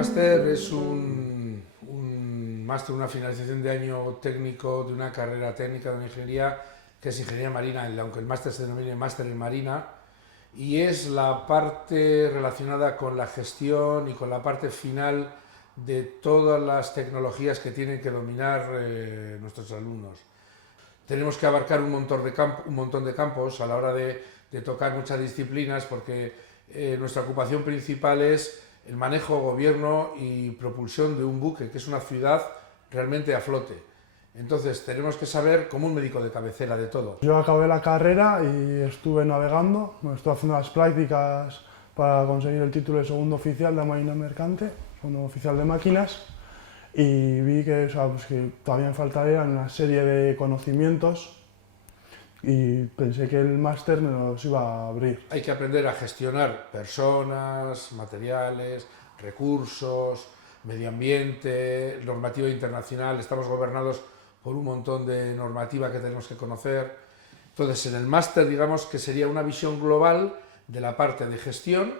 máster es un máster, una finalización de año técnico de una carrera técnica de una ingeniería que es ingeniería marina, aunque el máster se denomine máster en marina, y es la parte relacionada con la gestión y con la parte final de todas las tecnologías que tienen que dominar nuestros alumnos. Tenemos que abarcar un montón de campos a la hora de tocar muchas disciplinas, porque nuestra ocupación principal es el manejo, gobierno y propulsión de un buque, que es una ciudad realmente a flote. Entonces tenemos que saber, como un médico de cabecera, de todo. Yo acabé la carrera y estuve navegando, estuve haciendo las prácticas para conseguir el título de segundo oficial de Marina Mercante, segundo oficial de máquinas, y vi que, que todavía me faltaría una serie de conocimientos y pensé que el máster me los iba a abrir. Hay que aprender a gestionar personas, materiales, recursos, medio ambiente, normativa internacional. Estamos gobernados por un montón de normativa que tenemos que conocer. Entonces, en el máster, digamos que sería una visión global de la parte de gestión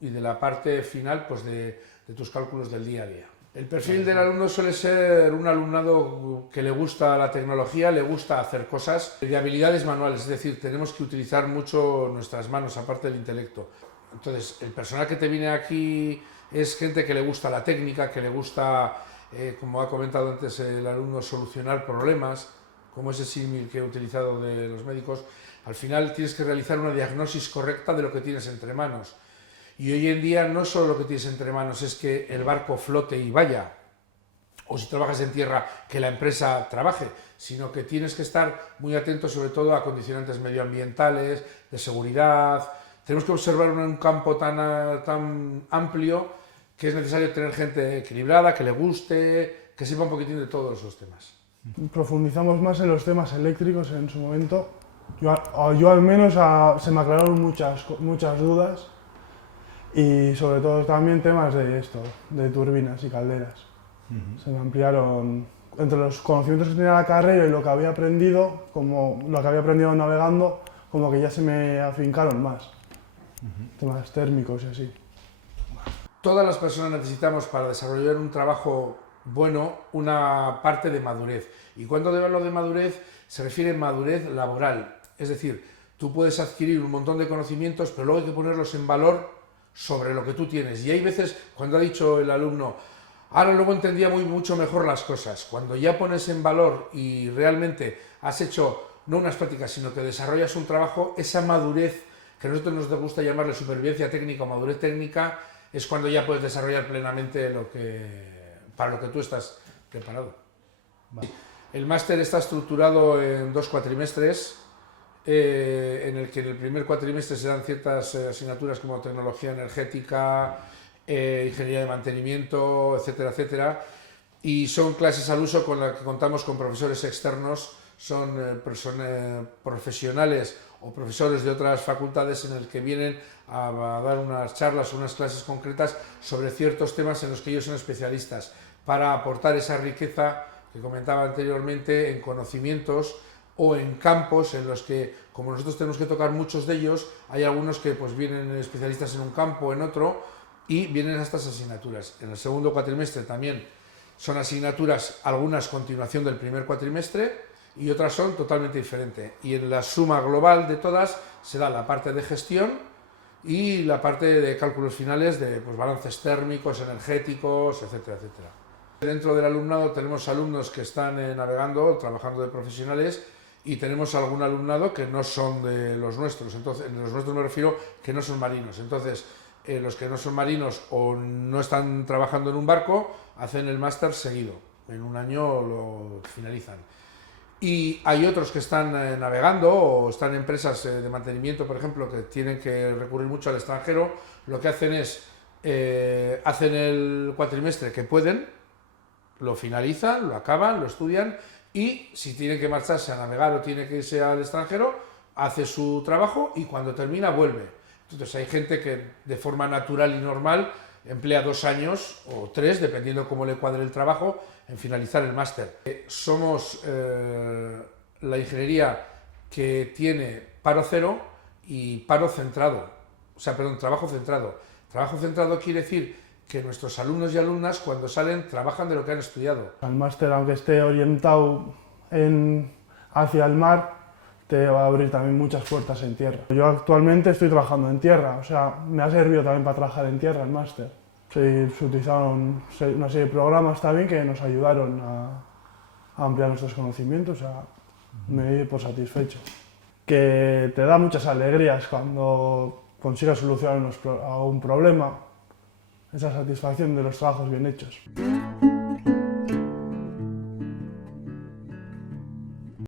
y de la parte final, pues de tus cálculos del día a día. El perfil del alumno suele ser un alumnado que le gusta la tecnología, le gusta hacer cosas de habilidades manuales, es decir, tenemos que utilizar mucho nuestras manos, aparte del intelecto. Entonces, el personal que te viene aquí es gente que le gusta la técnica, que le gusta, como ha comentado antes el alumno, solucionar problemas, como ese símil que he utilizado de los médicos. Al final tienes que realizar una diagnosis correcta de lo que tienes entre manos. Y hoy en día no solo lo que tienes entre manos es que el barco flote y vaya, o si trabajas en tierra, que la empresa trabaje, sino que tienes que estar muy atento sobre todo a condicionantes medioambientales, de seguridad. Tenemos que observar un campo tan amplio que es necesario tener gente equilibrada, que le guste, que sepa un poquitín de todos esos temas. Profundizamos más en los temas eléctricos en su momento. Yo al menos se me aclararon muchas dudas. Y sobre todo también temas de turbinas y calderas. Se me ampliaron entre los conocimientos que tenía la carrera y lo que había aprendido, como lo que había aprendido navegando, como que ya se me afincaron más. Temas térmicos y así. Todas las personas necesitamos para desarrollar un trabajo bueno una parte de madurez. Y cuando hablo de madurez, se refiere a madurez laboral. Es decir, tú puedes adquirir un montón de conocimientos, pero luego hay que ponerlos en valor sobre lo que tú tienes. Y hay veces, cuando ha dicho el alumno, ahora luego entendía mucho mejor las cosas, cuando ya pones en valor y realmente has hecho no unas prácticas, sino que desarrollas un trabajo, esa madurez, que a nosotros nos gusta llamarle supervivencia técnica o madurez técnica, es cuando ya puedes desarrollar plenamente para lo que tú estás preparado. Vale. El máster está estructurado en 2 cuatrimestres, en el que en el primer cuatrimestre se dan ciertas asignaturas como tecnología energética, ingeniería de mantenimiento, etcétera, etcétera, y son clases al uso con las que contamos con profesores externos, son profesionales o profesores de otras facultades en el que vienen a dar unas charlas o unas clases concretas sobre ciertos temas en los que ellos son especialistas, para aportar esa riqueza que comentaba anteriormente en conocimientos o en campos en los que, como nosotros tenemos que tocar muchos de ellos, hay algunos que pues vienen especialistas en un campo o en otro y vienen a estas asignaturas. En el segundo cuatrimestre también son asignaturas, algunas continuación del primer cuatrimestre y otras son totalmente diferentes. Y en la suma global de todas se da la parte de gestión y la parte de cálculos finales de pues, balances térmicos, energéticos, etcétera, etcétera. Dentro del alumnado tenemos alumnos que están navegando, trabajando de profesionales, y tenemos algún alumnado que no son de los nuestros. Entonces, en los nuestros me refiero que no son marinos. Entonces, los que no son marinos o no están trabajando en un barco, hacen el máster seguido. En un año lo finalizan. Y hay otros que están navegando o están en empresas de mantenimiento, por ejemplo, que tienen que recurrir mucho al extranjero. Lo que hacen es, hacen el cuatrimestre que pueden, lo finalizan, lo acaban, lo estudian, y si tiene que marcharse a navegar o tiene que irse al extranjero, hace su trabajo y cuando termina vuelve. Entonces hay gente que de forma natural y normal emplea 2 años o 3, dependiendo cómo le cuadre el trabajo, en finalizar el máster. Somos la ingeniería que tiene paro cero y paro centrado, o sea, perdón, trabajo centrado. Trabajo centrado quiere decir que nuestros alumnos y alumnas cuando salen trabajan de lo que han estudiado. El máster, aunque esté orientado hacia el mar, te va a abrir también muchas puertas en tierra. Yo actualmente estoy trabajando en tierra, o sea, me ha servido también para trabajar en tierra el máster. Se utilizaron una serie de programas también que nos ayudaron a ampliar nuestros conocimientos, o sea, me di por satisfecho. Que te da muchas alegrías cuando consigues solucionar a un problema, esa satisfacción de los trabajos bien hechos.